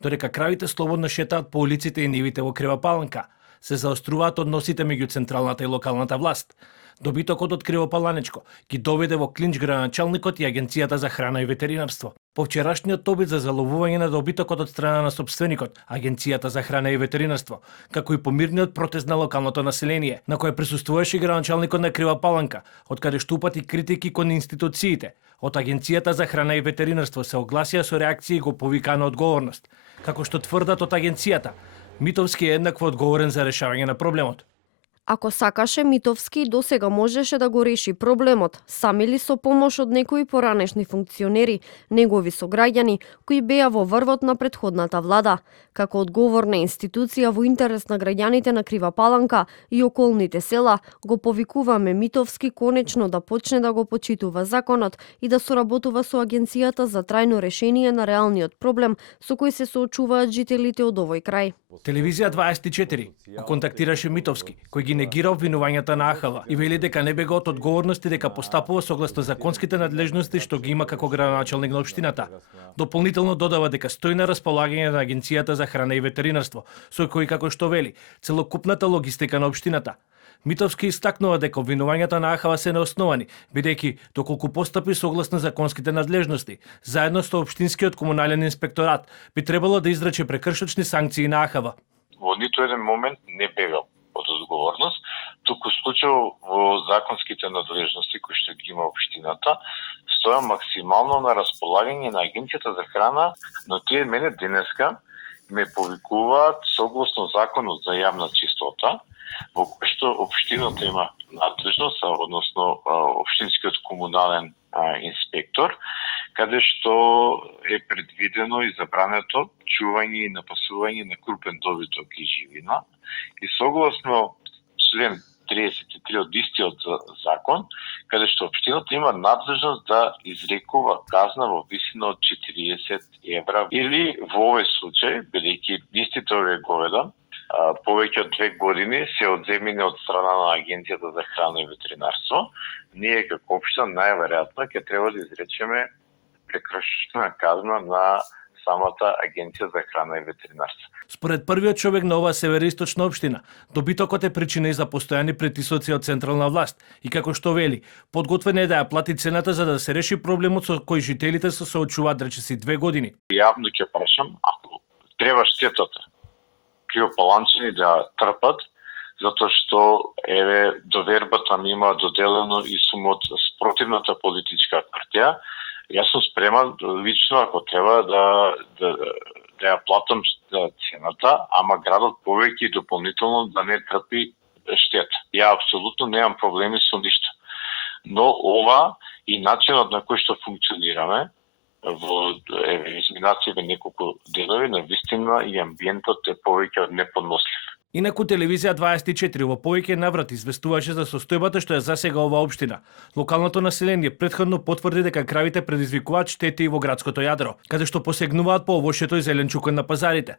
додека кравите слободно шетаат по улиците и нивите во Крива Паланка. Се заоструваат односите меѓу централната и локалната власт. Добитокот од Кривопаланечко ги доведе во клинч градоначалникот и Агенцијата за храна и ветеринарство. По вчерашниот обид за заловување на добитокот од страна на собственикот, Агенцијата за храна и ветеринарство, како и помирниот протест на локалното население, на кој присуствуваше градоначалникот на Крива Паланка, од каде што упати критики кон институциите. Од Агенцијата за храна и ветеринарство се огласија со реакции и го повикаа на одговорност. Како што тврдат од агенцијата, Митовски е еднакво одговорен за решавање на проблемот. Ако сакаше, Митовски и досега можеше да го реши проблемот, сами ли со помош од некои поранешни функционери, негови сограѓани, кои беа во врвот на претходната влада. Како одговорна институција во интерес на граѓаните на Крива Паланка и околните села, го повикуваме Митовски конечно да почне да го почитува законот и да соработува со Агенцијата за трајно решение на реалниот проблем со кој се соочуваат жителите од овој крај. Телевизија 24 го контактираше Митовски, кој ги негира обвинувањата на АХВ и вели дека не бега од одговорност и дека постапува согласно законските надлежности што ги има како градоначалник на општината. Дополнително додава дека стои на располагање на Агенцијата за храна и ветеринарство, со кој, како што вели, целокупната логистика на општината. Митовски истакнува дека обвинувањата на АХВ се неосновани, бидејќи доколку постапи согласно законските надлежности, заедно со општинскиот комунален инспекторат би требало да изрече прекршочни санкции на АХВ. Во ниту еден момент не бегал од одговорност, туку случај во законските надлежности кои што ги има општината, стоја максимално на располагање на Агенцијата за храна, но тие мене денеска ме повикуваат согласно законот за јавна чистота, во кој што општината има надлежност, односно општинскиот комунален инспектор, каде што е предвидено и забрането чување и напасување на крупен добиток и живина. И согласно член 33 од истиот закон, каде што општината има надлежност да изрекува казна во висина од 40 евра или во овој случај, бидејќи истите овие говеда повеќе од 2 години се одземени од страна на Агенцијата за храна и ветеринарство, ние како општина најверојатно ќе треба да изречеме прекршочна казна на самата Агенција за храна и ветеринарство. Според првиот човек на оваа североисточна општина, добитокот е причина и за постојани притисоци од централна власт и како што вели, подготвен е да ја плати цената за да се реши проблемот со кој жителите се соочуваат речиси 2 години. Јавно ќе прашам, ако треба штетата кривопаланчани да трпат, затоа што довербата ми има доделено и сум од спротивната политичка партија, јас сум спреман лично ако треба да ја платам цената, ама градот повеќе и дополнително да не трпи штета. Ја апсолутно немам проблеми со ништо. Но ова и начинот на кој што функционираме во изминативе неколку денови, навистина и амбиентот е повеќе од неподнослив. Инаку телевизија 24 во повеќе наврати известуваше за состојбата што ја засега оваа општина. Локалното население претходно потврди дека кравите предизвикуваат штети и во градското јадро, каде што посегнуваат по овошето и зеленчукот на пазарите.